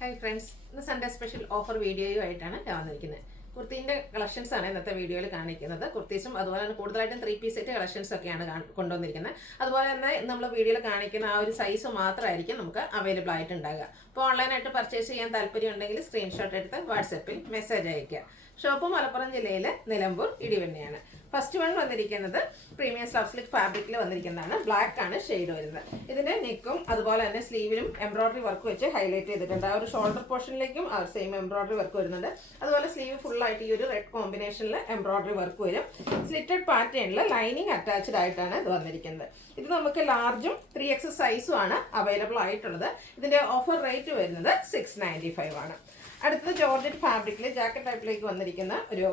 Hi friends, ഇന്ന് Sunday special offer വീഡിയോയുമായിട്ടാണ് ഞാൻ വന്നിരിക്കുന്നത്. കുർത്തീൻ്റെ കളക്ഷൻസ് ആണ് ഇന്നത്തെ വീഡിയോയിൽ കാണിക്കുന്നത്. കുർത്തീസും അതുപോലെ തന്നെ കൂടുതലായിട്ടും 3 പീസ് സെറ്റ് കളക്ഷൻസ് ഒക്കെയാണ് കൊണ്ടുവന്നിരിക്കുന്നത്. അതുപോലെ തന്നെ നമ്മൾ വീഡിയോയിൽ കാണിക്കുന്ന ആ ഒരു സൈസ് മാത്രമായിരിക്കും നമുക്ക് അവൈലബിൾ ആയിട്ടുണ്ടാകുക. അപ്പോൾ ഓൺലൈനായിട്ട് പർച്ചേസ് ചെയ്യാൻ താല്പര്യം ഉണ്ടെങ്കിൽ സ്ക്രീൻഷോട്ട് എടുത്ത് വാട്സപ്പിൽ മെസ്സേജ് അയയ്ക്കുക. ഷോപ്പ് മലപ്പുറം ജില്ലയിലെ നിലമ്പൂർ ഇടിവണ്ണയാണ്. ഫസ്റ്റ് വൺ വന്നിരിക്കുന്നത് പ്രീമിയം സ്ലബ് സിൽക്ക് ഫാബ്രിക്കിൽ വന്നിരിക്കുന്നതാണ്. ബ്ലാക്ക് ആണ് ഷെയ്ഡ് വരുന്നത്. ഇതിന്റെ നെക്കും അതുപോലെ തന്നെ സ്ലീവിലും എംബ്രോയിഡറി വർക്ക് വെച്ച് ഹൈലൈറ്റ് ചെയ്തിട്ടുണ്ട്. ആ ഒരു ഷോൾഡർ പോർഷനിലേക്കും ആ സെയിം എംബ്രോയിഡറി വർക്ക് വരുന്നുണ്ട്. അതുപോലെ സ്ലീവ് ഫുൾ ആയിട്ട് ഈ ഒരു റെഡ് കോമ്പിനേഷനിൽ എംബ്രോയിഡറി വർക്ക് വരും. സ്ലിറ്റഡ് പാറ്റേണിൽ ലൈനിങ് അറ്റാച്ച്ഡ് ആയിട്ടാണ് ഇത് വന്നിരിക്കുന്നത്. ഇത് നമുക്ക് ലാർജും 3X സൈസും ആണ് അവൈലബിൾ ആയിട്ടുള്ളത്. ഇതിന്റെ ഓഫർ റേറ്റ് വരുന്നത് 695 ആണ്. അടുത്തത് ജോർജറ്റ് ഫാബ്രിക്കിൽ ജാക്കറ്റ് ടൈപ്പിലേക്ക് വന്നിരിക്കുന്ന ഒരു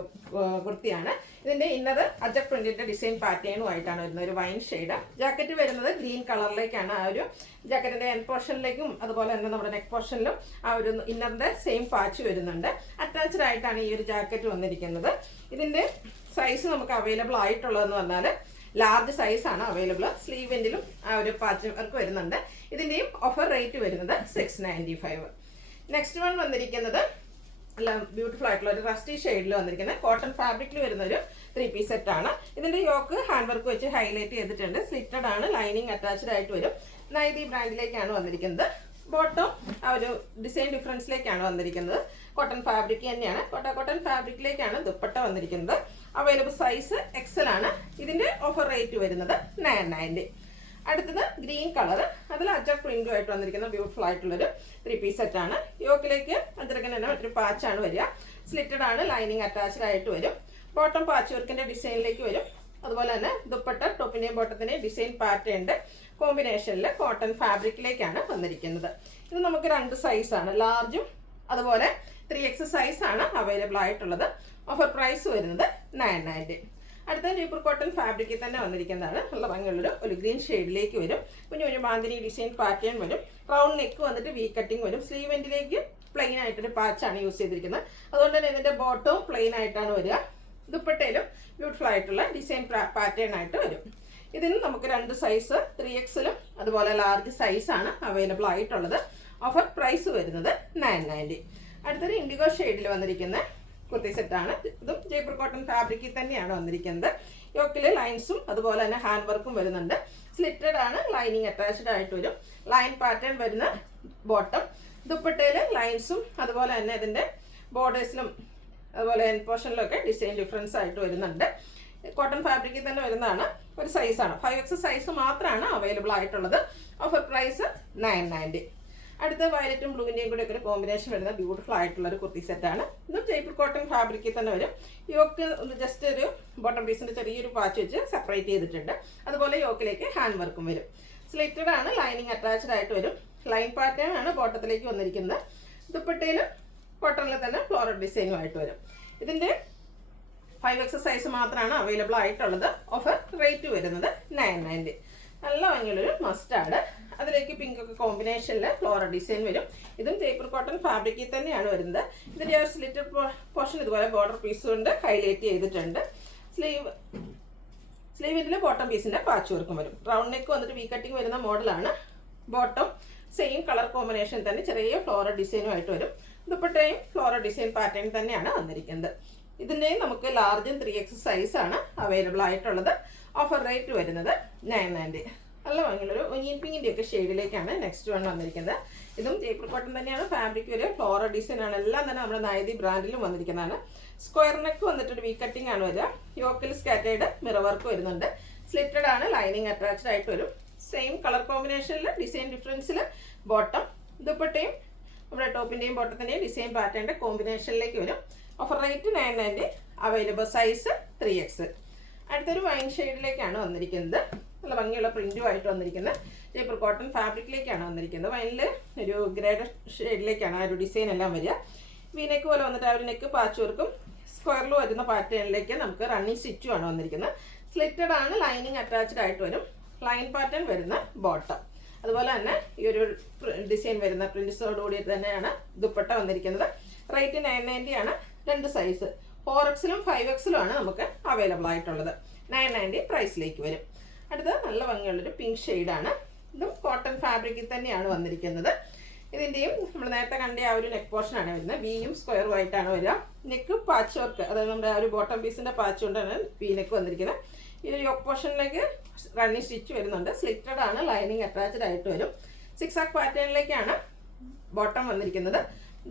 കുർത്തിയാണ്. ഇതിന്റെ ഇന്നർ അജക് പ്രിന്റിന്റെ ഡിസൈൻ പാറ്റേണുമായിട്ടാണ് വരുന്നത്. ഒരു വൈൻ ഷെയ്ഡ്. ജാക്കറ്റ് വരുന്നത് ഗ്രീൻ കളറിലേക്കാണ്. ആ ഒരു ജാക്കറ്റിന്റെ എൻഡ് പോർഷനിലേക്കും അതുപോലെ തന്നെ നമ്മുടെ നെക്ക് പോർഷനിലും ആ ഒരു ഇന്നറിന്റെ സെയിം പാച്ച് വരുന്നുണ്ട്. അറ്റാച്ച്ഡ് ആയിട്ടാണ് ഈ ഒരു ജാക്കറ്റ് വന്നിരിക്കുന്നത്. ഇതിന്റെ സൈസ് നമുക്ക് അവൈലബിൾ ആയിട്ടുള്ളതെന്ന് പറഞ്ഞാൽ ലാർജ് സൈസാണ് അവൈലബിൾ. സ്ലീവെന്റിലും ആ ഒരു പാച്ച് വർക്ക് വരുന്നുണ്ട്. ഇതിന്റെയും ഓഫർ റേറ്റ് വരുന്നത് 695. നെക്സ്റ്റ് വൺ വന്നിരിക്കുന്നത് നല്ല ബ്യൂട്ടിഫുൾ ആയിട്ടുള്ള ഒരു റസ്റ്റി ഷെയ്ഡിൽ വന്നിരിക്കുന്ന കോട്ടൺ ഫാബ്രിക്കിൽ വരുന്ന ഒരു 3 പീസ് സെറ്റ് ആണ്. ഇതിന്റെ യോക്ക് ഹാൻഡ് വർക്ക് വെച്ച് ഹൈലൈറ്റ് ചെയ്തിട്ടുണ്ട്. സ്ലിറ്റഡ് ആണ്, ലൈനിങ് അറ്റാച്ച്ഡ് ആയിട്ട് വരും. നൈതി ബ്രാൻഡിലേക്കാണ് വന്നിരിക്കുന്നത്. ബോട്ടം ആ ഒരു ഡിസൈൻ ഡിഫറൻസിലേക്കാണ് വന്നിരിക്കുന്നത്. കോട്ടൺ ഫാബ്രിക് തന്നെയാണ്. കോട്ടൺ ഫാബ്രിക്കിലേക്കാണ് ദുപ്പട്ട വന്നിരിക്കുന്നത്. അവൈലബിൾ സൈസ് XL ആണ്. ഇതിന്റെ ഓഫർ റേറ്റ് വരുന്നത് 990. അടുത്തത് ഗ്രീൻ കളർ, അതിൽ അജക് പ്രിന്റുമായിട്ട് വന്നിരിക്കുന്ന ബ്യൂട്ടിഫുൾ ആയിട്ടുള്ളൊരു 3 പീസ് സെറ്റ് ആണ്. യോക്കിലേക്ക് അജറക്കൻ തന്നെ ഒരു പാച്ചാണ് വരിക. സ്ലിറ്റഡ് ആണ്, ലൈനിങ് അറ്റാച്ച്ഡ് ആയിട്ട് വരും. ബോട്ടം പാച്ച് വർക്കിന്റെ ഡിസൈനിലേക്ക് വരും. അതുപോലെ തന്നെ ദുപ്പട്ട ടോപ്പിന്റെയും ബോട്ടത്തിന്റെയും ഡിസൈൻ പാറ്റേണിന്റെ കോമ്പിനേഷനിൽ കോട്ടൺ ഫാബ്രിക്കിലേക്കാണ് വന്നിരിക്കുന്നത്. ഇത് നമുക്ക് 2 സൈസാണ്, ലാർജും അതുപോലെ 3X സൈസാണ് അവൈലബിൾ ആയിട്ടുള്ളത്. ഓഫർ പ്രൈസ് വരുന്നത് 990. അടുത്ത ജയ്പൂർ കോട്ടൺ ഫാബ്രിക്കിൽ തന്നെ വന്നിരിക്കുന്നതാണ്. നല്ല ഭംഗിയുള്ളൊരു ഒരു ഗ്രീൻ ഷെയ്ഡിലേക്ക് വരും. കുഞ്ഞു ബാന്തിനി ഡിസൈൻ പാറ്റേൺ വരും. റൗണ്ട് നെക്ക് വന്നിട്ട് വി കട്ടിങ് വരും. സ്ലീവ് എൻഡിലേക്ക് പ്ലെയിൻ ആയിട്ടൊരു പാച്ചാണ് യൂസ് ചെയ്തിരിക്കുന്നത്. അതുകൊണ്ട് തന്നെ ഇതിന്റെ ബോട്ടവും പ്ലെയിൻ ആയിട്ടാണ് വരിക. ദുപ്പട്ടയിലും ബ്യൂട്ടിഫുൾ ആയിട്ടുള്ള ഡിസൈൻ പാറ്റേൺ ആയിട്ട് വരും. ഇതിന് നമുക്ക് 2 സൈസ് 3Xലും അതുപോലെ ലാർജ് സൈസാണ് അവൈലബിൾ ആയിട്ടുള്ളത്. ഓഫർ പ്രൈസ് വരുന്നത് 990. അടുത്തൊരു ഇൻഡിഗോ ഷെയ്ഡിൽ വന്നിരിക്കുന്ന കുർത്തി സെറ്റാണ്. ഇതും ജയ്പൂർ കോട്ടൺ ഫാബ്രിക്കിൽ തന്നെയാണ് വന്നിരിക്കുന്നത്. യോക്കിലെ ലൈൻസും അതുപോലെ തന്നെ ഹാൻഡ് വർക്കും വരുന്നുണ്ട്. സ്ലിറ്റഡ് ആണ്, ലൈനിങ് അറ്റാച്ച്ഡ് ആയിട്ട് വരും. ലൈൻ പാറ്റേൺ വരുന്ന ബോട്ടം. ദുപ്പട്ടയിൽ ലൈൻസും അതുപോലെ തന്നെ ഇതിന്റെ ബോർഡേഴ്സിലും അതുപോലെ എൻഡ് പോർഷനിലൊക്കെ ഡിസൈൻ ഡിഫറൻസ് ആയിട്ട് വരുന്നുണ്ട്. കോട്ടൺ ഫാബ്രിക്കിൽ തന്നെ വരുന്നതാണ്. ഒരു സൈസാണ്, 5X സൈസ് മാത്രമാണ് അവൈലബിൾ ആയിട്ടുള്ളത്. Offer price 990. അടുത്ത വയലറ്റും ബ്ലൂവിൻ്റെയും കൂടെ ഒക്കെ ഒരു കോമ്പിനേഷൻ വരുന്ന ബ്യൂട്ടിഫുൾ ആയിട്ടുള്ള ഒരു കുർത്തി സെറ്റാണ്. ഇതും ജയ്പൂർ കോട്ടൺ ഫാബ്രിക്കിൽ തന്നെ വരും. യോക്ക് ഒന്ന് ജസ്റ്റ് ഒരു ബോട്ടം പീസിന്റെ ചെറിയൊരു പാച്ച് വെച്ച് സെപ്പറേറ്റ് ചെയ്തിട്ടുണ്ട്. അതുപോലെ യോക്കിലേക്ക് ഹാൻഡ് വർക്കും വരും. സ്ലിറ്റഡ് ആണ്, ലൈനിങ് അറ്റാച്ച്ഡ് ആയിട്ട് വരും. ലൈൻ പാറ്റേൺ ആണ് ബോട്ടത്തിലേക്ക് വന്നിരിക്കുന്നത്. ദുപ്പട്ടയിലും കോട്ടണിൽ തന്നെ ഫ്ലോറൽ ഡിസൈനുമായിട്ട് വരും. ഇതിന്റെ 5X സൈസ് മാത്രമാണ് അവൈലബിൾ ആയിട്ടുള്ളത്. ഓഫർ റേറ്റ് വരുന്നത് 990. നല്ല ഭംഗിയുള്ളൊരു മസ്റ്റാർഡ്, അതിലേക്ക് പിങ്ക് ഒക്കെ കോമ്പിനേഷനിൽ ഫ്ലോറൽ ഡിസൈൻ വരും. ഇതും ജയ്പൂർ കോട്ടൺ ഫാബ്രിക്കിൽ തന്നെയാണ് വരുന്നത്. ഇതിന്റെ ആ സ്ലിറ്റഡ് പോർഷൻ ഇതുപോലെ ബോർഡർ പീസ് കൊണ്ട് ഹൈലൈറ്റ് ചെയ്തിട്ടുണ്ട്. സ്ലീവിന്റെ ബോട്ടം പീസിന്റെ പാച്ച് വർക്കും വരും. റൗണ്ട് നെക്ക് വന്നിട്ട് വി കട്ടിങ് വരുന്ന മോഡലാണ്. ബോട്ടം സെയിം കളർ കോമ്പിനേഷൻ തന്നെ ചെറിയ ഫ്ലോറൽ ഡിസൈനുമായിട്ട് വരും. ദുപ്പട്ടയും ഫ്ലോറൽ ഡിസൈൻ പാറ്റേൺ തന്നെയാണ് വന്നിരിക്കുന്നത്. ഇതിന്റെയും നമുക്ക് ലാർജും 3X സൈസാണ് അവൈലബിൾ ആയിട്ടുള്ളത്. ഓഫർ റേറ്റ് വരുന്നത് 990. നല്ല ഭംഗിയുള്ളൊരു ഒനിയൻ പിങ്കിന്റെ ഒക്കെ ഷെയ്ഡിലേക്കാണ് നെക്സ്റ്റ് വൺ വന്നിരിക്കുന്നത്. ഇതും ജയ്പൂർ കോട്ടൺ തന്നെയാണ്. ഫാബ്രിക് ഒരു ഫ്ലോറൽ ഡിസൈൻ ആണ്. എല്ലാം തന്നെ നമ്മുടെ നൈതി ബ്രാൻഡിലും വന്നിരിക്കുന്നതാണ്. സ്ക്വയർ നെക്ക് വന്നിട്ട് ഒരു വി കട്ടിംഗ് ആണ് വരിക. യോക്കിൽ സ്കാറ്റേഡ് മിറർ വർക്ക് വരുന്നുണ്ട്. സ്ലിറ്റഡ് ആണ്, ലൈനിങ് അറ്റാച്ച്ഡ് ആയിട്ട് വരും. സെയിം കളർ കോമ്പിനേഷനിൽ ഡിസൈൻ ഡിഫറൻസിൽ ബോട്ടം. ദുപ്പട്ടയും നമ്മുടെ ടോപ്പിന്റെയും ബോട്ടത്തിന്റെയും ഡിസൈൻ പാറ്റേണിന്റെ കോമ്പിനേഷനിലേക്ക് വരും. Offer rate 990. Available size 3X. അടുത്തൊരു വൈൻ ഷെയ്ഡിലേക്കാണ് വന്നിരിക്കുന്നത്. നല്ല ഭംഗിയുള്ള പ്രിന്റുമായിട്ട് വന്നിരിക്കുന്നത് ജയ്പൂർ കോട്ടൺ ഫാബ്രിക്കിലേക്കാണ് വന്നിരിക്കുന്നത്. വൈനിൽ ഒരു ഗ്രേഡ് ഷെയ്ഡിലേക്കാണ് ആ ഒരു ഡിസൈൻ എല്ലാം വരിക. വി നെക്ക് പോലെ വന്നിട്ട് ആ ഒരു നെക്ക് പാച്ച് വർക്കും സ്ക്വയറിൽ വരുന്ന പാറ്റേണിലേക്ക് നമുക്ക് റണ്ണിങ് സ്റ്റിച്ചുമാണ് വന്നിരിക്കുന്നത്. സ്ലിറ്റഡ് ആണ്, ലൈനിങ് അറ്റാച്ച്ഡ് ആയിട്ട് വരും. ലൈൻ പാറ്റേൺ വരുന്ന ബോട്ടം. അതുപോലെ തന്നെ ഈ ഒരു ഡിസൈൻ വരുന്ന പ്രിന്റ്സോട് കൂടി തന്നെയാണ് ദുപ്പട്ട വന്നിരിക്കുന്നത്. റേറ്റ് 990 ആണ്. 2 സൈസ് 4Xലും 5Xലും ആണ് നമുക്ക് അവൈലബിൾ ആയിട്ടുള്ളത്. 990 പ്രൈസിലേക്ക് വരും. അടുത്ത നല്ല ഭംഗിയുള്ളൊരു പിങ്ക് ഷെയ്ഡാണ്. ഇതും കോട്ടൺ ഫാബ്രിക്കിൽ തന്നെയാണ് വന്നിരിക്കുന്നത്. ഇതിൻ്റെയും നമ്മൾ നേരത്തെ കണ്ട ആ ഒരു നെക്ക് പോർഷനാണ് വരുന്നത്. വിയും സ്ക്വയറും ആയിട്ടാണ് വരിക. നെക്ക് പാച്ച് വർക്ക്, അതായത് നമ്മുടെ ആ ഒരു ബോട്ടം പീസിൻ്റെ പാച്ച് കൊണ്ടാണ് വി നെക്ക് വന്നിരിക്കുന്നത്. ഈ ഒരു യോക്ക് പോർഷനിലേക്ക് റണ്ണിങ് സ്റ്റിച്ച് വരുന്നുണ്ട്. സ്ലിറ്റഡ് ആണ്, ലൈനിങ് അറ്റാച്ച്ഡ് ആയിട്ട് വരും. 6 ആക്ക് പാറ്റേണിലേക്കാണ് ബോട്ടം വന്നിരിക്കുന്നത്.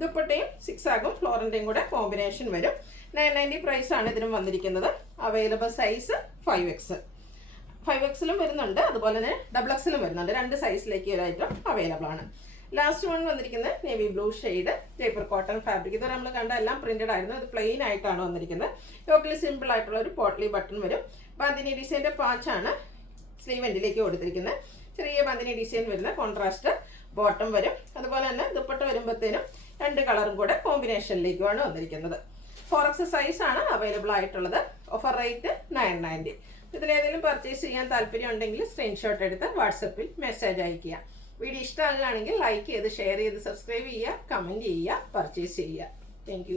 ദുപ്പട്ടയും 6 ആക്കും ഫ്ലോറിൻ്റെയും കൂടെ കോമ്പിനേഷൻ വരും. 990 പ്രൈസാണ് ഇതിനും വന്നിരിക്കുന്നത്. Available size 5X. 5Xലും വരുന്നുണ്ട്, അതുപോലെ തന്നെ XXലും വരുന്നുണ്ട്. 2 സൈസിലേക്ക് ഒരു ഐറ്റം അവൈലബിൾ ആണ്. ലാസ്റ്റ് വൺ വന്നിരിക്കുന്നത് navy blue shade Jaipur cotton fabric. ഇതുവരെ നമ്മൾ കണ്ട എല്ലാം പ്രിന്റഡ് ആയിരുന്നു. ഇത് പ്ലെയിൻ ആയിട്ടാണ് വന്നിരിക്കുന്നത്. യോക്കിൽ സിമ്പിൾ ആയിട്ടുള്ള ഒരു പോട്ട്ലി ബട്ടൺ വരും. ബാന്തിനി ഡിസൈൻ്റെ പാച്ചാണ് സ്ലീവ് എൻഡിലേക്ക് കൊടുത്തിരിക്കുന്നത്. ചെറിയ ബാന്തിനി ഡിസൈൻ വരുന്ന കോൺട്രാസ്റ്റ് ബോട്ടം വരും. അതുപോലെ തന്നെ ദുപ്പട്ട വരുമ്പോഴത്തേനും 2 കളറും കൂടെ കോമ്പിനേഷനിലേക്കുമാണ് വന്നിരിക്കുന്നത്. 4X സൈസാണ് അവൈലബിൾ ആയിട്ടുള്ളത്. Offer rate 990. ഇതിലേതെങ്കിലും പർച്ചേസ് ചെയ്യാൻ താല്പര്യം ഉണ്ടെങ്കിൽ സ്ക്രീൻഷോട്ട് എടുത്ത് വാട്സപ്പിൽ മെസ്സേജ് അയയ്ക്കുക. വീഡിയോ ഇഷ്ടമാകുകയാണെങ്കിൽ ലൈക്ക് ചെയ്ത് ഷെയർ ചെയ്ത് സബ്സ്ക്രൈബ് ചെയ്യുക, കമൻറ്റ് ചെയ്യുക, പർച്ചേസ് ചെയ്യുക. താങ്ക്